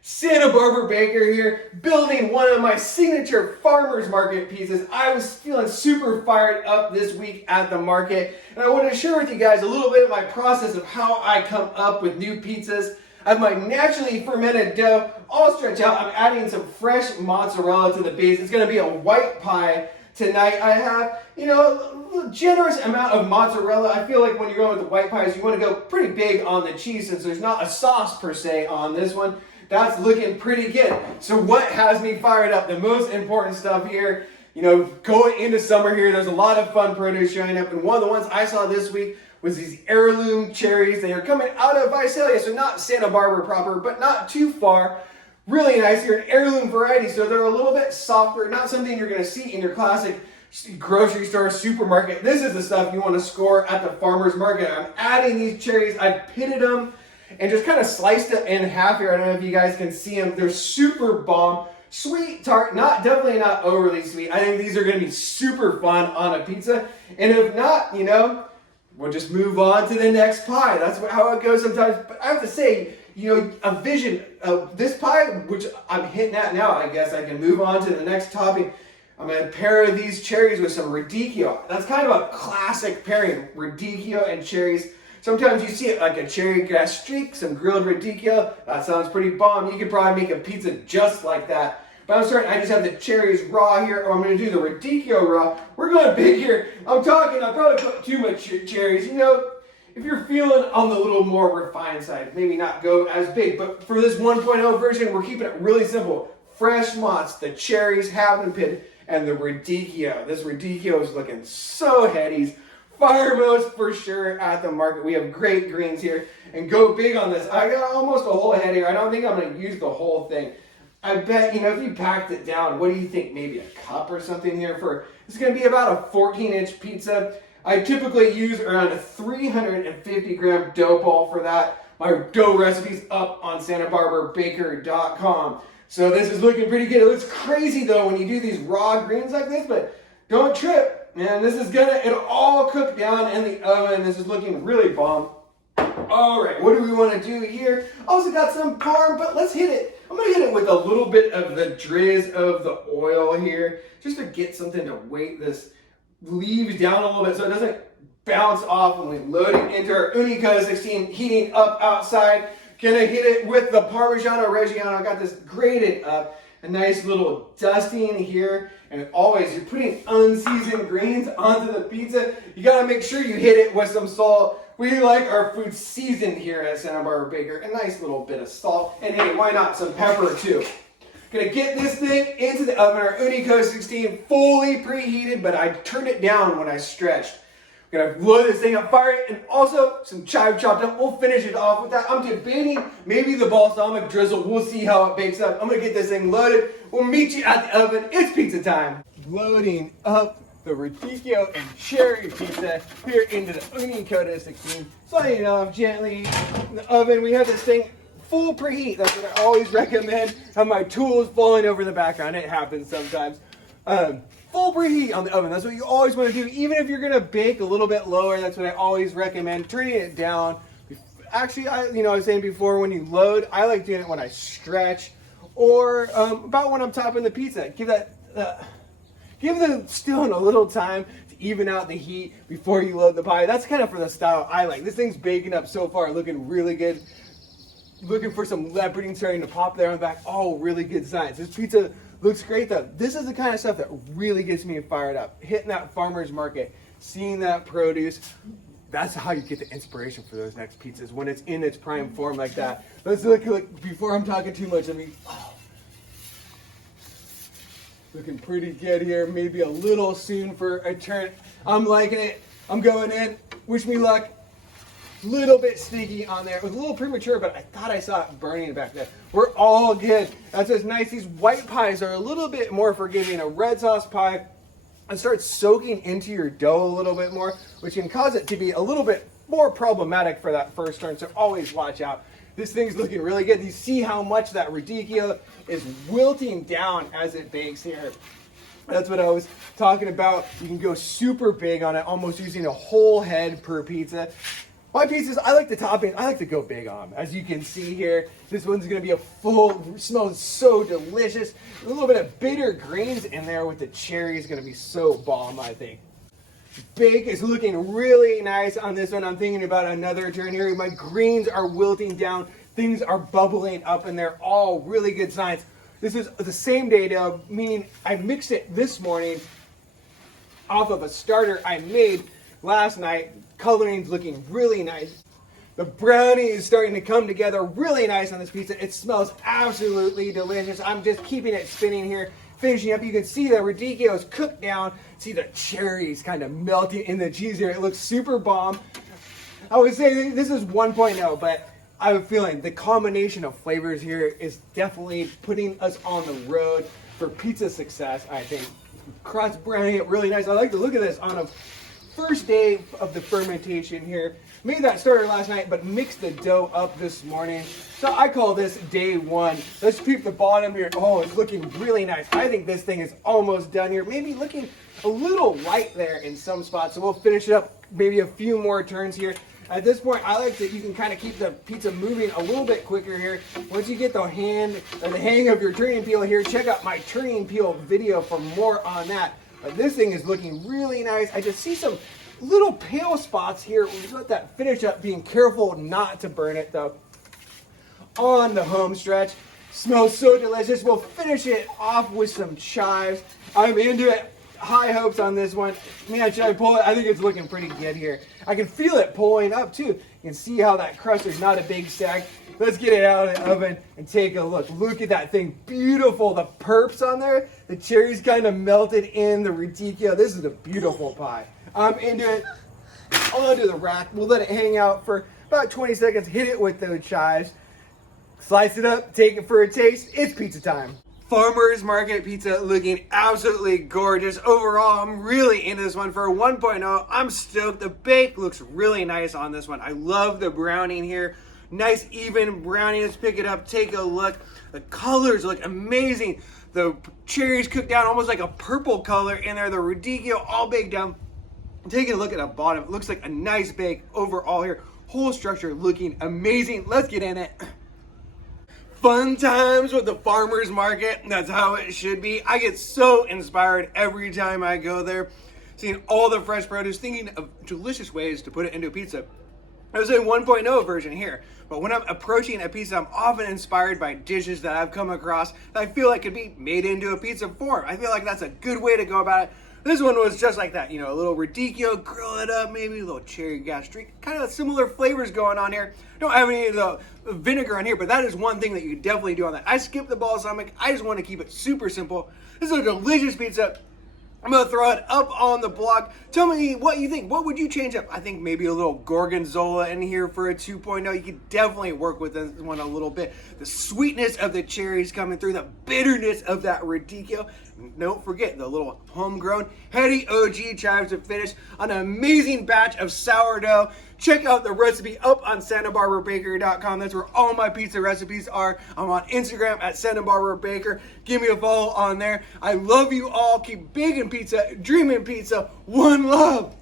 Santa Barbara Baker here, building one of my signature farmers market pizzas. I was feeling super fired up this week at the market, and I wanted to share with you guys a little bit of my process of how I come up with new pizzas. I have my naturally fermented dough all stretched out. I'm adding some fresh mozzarella to the base. It's going to be a white pie tonight. I have, a generous amount of mozzarella. I feel like when you're going with the white pies, you want to go pretty big on the cheese since there's not a sauce per se on this one. That's looking pretty good. So what has me fired up? The most important stuff here, going into summer here, there's a lot of fun produce showing up. And one of the ones I saw this week was these heirloom cherries. They are coming out of Visalia, so not Santa Barbara proper, but not too far. Really nice here, an heirloom variety. So they're a little bit softer, not something you're going to see in your classic grocery store, supermarket. This is the stuff you want to score at the farmer's market. I'm adding these cherries. I've pitted them and just kind of sliced it in half here. I don't know if you guys can see them. They're super bomb. Sweet, tart, definitely not overly sweet. I think these are going to be super fun on a pizza. And if not, we'll just move on to the next pie. That's how it goes sometimes. But I have to say, a vision of this pie, which I'm hitting at now, I guess I can move on to the next topping. I'm going to pair these cherries with some radicchio. That's kind of a classic pairing, radicchio and cherries. Sometimes you see it like a cherry grass streak, some grilled radicchio. That sounds pretty bomb. You could probably make a pizza just like that. But I just have the cherries raw here, or I'm going to do the radicchio raw. We're going big here. I'll probably put too much cherries. If you're feeling on the little more refined side, maybe not go as big. But for this 1.0 version, we're keeping it really simple. Fresh mozz, the cherries haven't pitted, and the radicchio. This radicchio is looking so heady. Firemost for sure at the market. We have great greens here, and go big on this. I got almost a whole head here. I don't think I'm going to use the whole thing. I bet, if you packed it down, what do you think? Maybe a cup or something here it's going to be about a 14-inch pizza. I typically use around a 350 gram dough ball for that. My dough recipe's up on SantaBarbaraBaker.com. So this is looking pretty good. It looks crazy though when you do these raw greens like this, but don't trip. Man, it'll all cook down in the oven. This is looking really bomb. All right, what do we want to do here? Also got some parm, but let's hit it. I'm going to hit it with a little bit of the drizz of the oil here, just to get something to weight this leaves down a little bit so it doesn't bounce off when we load it into our Ooni Koda 16 heating up outside. Gonna hit it with the Parmigiano Reggiano. I got this grated up. A nice little dusting here. And always, you're putting unseasoned greens onto the pizza. You gotta make sure you hit it with some salt. We like our food seasoned here at Santa Barbara Baker. A nice little bit of salt. And hey, why not some pepper too? Gonna get this thing into the oven. Our Ooni Koda 16 fully preheated, but I turned it down when I stretched. Gonna load this thing up, fire it, and also some chive chopped up. We'll finish it off with that. I'm debating maybe the balsamic drizzle. We'll see how it bakes up. I'm gonna get this thing loaded. We'll meet you at the oven. It's pizza time. Loading up the radicchio and cherry pizza here into the Ooni Koda 16. Sliding it off gently in the oven. We have this thing full preheat. That's what I always recommend. Have my tools falling over the background. It happens sometimes. Full preheat on the oven. That's what you always want to do. Even if you're going to bake a little bit lower, that's what I always recommend. Turning it down. Actually, I was saying before, when you load, I like doing it when I stretch or about when I'm topping the pizza. Give the stone a little time to even out the heat before you load the pie. That's kind of for the style I like. This thing's baking up so far, looking really good. Looking for some leoparding starting to pop there on the back. Oh, really good signs. This pizza looks great though. This is the kind of stuff that really gets me fired up. Hitting that farmer's market, seeing that produce. That's how you get the inspiration for those next pizzas, when it's in its prime form like that. Let's look before I'm talking too much. Looking pretty good here. Maybe a little soon for a turn. I'm liking it. I'm going in. Wish me luck. Little bit sticky on there. It was a little premature, but I thought I saw it burning back there. We're all good. That's what's nice. These white pies are a little bit more forgiving. A red sauce pie, it starts soaking into your dough a little bit more, which can cause it to be a little bit more problematic for that first turn. So always watch out. This thing's looking really good. You see how much that radicchio is wilting down as it bakes here. That's what I was talking about. You can go super big on it, almost using a whole head per pizza. My pizzas, I like the toppings. I like to go big on them. As you can see here, this one's gonna be a full, smells so delicious. A little bit of bitter greens in there with the cherries, gonna be so bomb, I think. Bake is looking really nice on this one. I'm thinking about another turn here. My greens are wilting down. Things are bubbling up and they're all really good signs. This is the same day dough, meaning I mixed it this morning off of a starter I made last night. Coloring's looking really nice. The brownie is starting to come together really nice on this pizza. It smells absolutely delicious. I'm just keeping it spinning here, finishing up. You can see the radicchio is cooked down. See the cherries kind of melting in the cheese here. It looks super bomb. I would say this is 1.0, but I have a feeling the combination of flavors here is definitely putting us on the road for pizza success, I think. Crust brownie it really nice. I like the look of this on a first day of the fermentation here. Made that starter last night, but mixed the dough up this morning. So I call this day one. Let's peep the bottom here. Oh, it's looking really nice. I think this thing is almost done here. Maybe looking a little light there in some spots. So we'll finish it up maybe a few more turns here. At this point, I like that you can kind of keep the pizza moving a little bit quicker here. Once you get the hang of your turning peel here, check out my turning peel video for more on that. But this thing is looking really nice. I just see some little pale spots here. We'll let that finish up, being careful not to burn it though. On the home stretch. Smells so delicious. We'll finish it off with some chives. I'm into it. High hopes on this one. Man, should I pull it? I think it's looking pretty good here. I can feel it pulling up too. You can see how that crust is not a big stack. Let's get it out of the oven and take a look. Look at that thing. Beautiful. The perps on there. The cherries kind of melted in the radicchio. This is a beautiful pie. I'm into it. Onto the rack. We'll let it hang out for about 20 seconds. Hit it with those chives. Slice it up. Take it for a taste. It's pizza time. Farmers Market pizza looking absolutely gorgeous. Overall, I'm really into this one. For a 1.0, I'm stoked. The bake looks really nice on this one. I love the browning here. Nice even brownie. Let's pick it up, take a look. The colors look amazing. The cherries cooked down almost like a purple color in there. The radicchio all baked down. Taking a look at the bottom, it looks like a nice bake overall here. Whole structure looking amazing. Let's get in it. Fun times with the farmers market. That's how it should be. I get so inspired every time I go there, seeing all the fresh produce, thinking of delicious ways to put it into a pizza. There's a 1.0 version here, but when I'm approaching a pizza, I'm often inspired by dishes that I've come across that I feel like could be made into a pizza form. I feel like that's a good way to go about it. This one was just like that, you know, a little radicchio, grill it up, maybe a little cherry gastrique, kind of similar flavors going on here. Don't have any of the vinegar on here, but that is one thing that you definitely do on that. I skip the balsamic. I just want to keep it super simple. This is a delicious pizza. I'm going to throw it up on the blog. Tell me what you think. What would you change up? I think maybe a little Gorgonzola in here for a 2.0. You could definitely work with this one a little bit. The sweetness of the cherries coming through, the bitterness of that radicchio. Don't forget the little homegrown heady OG chives to finish on an amazing batch of sourdough. Check out the recipe up on SantaBarbaraBakery.com. That's where all my pizza recipes are. I'm on Instagram at SantaBarbaraBaker. Give me a follow on there. I love you all. Keep baking pizza, dreaming pizza. One love.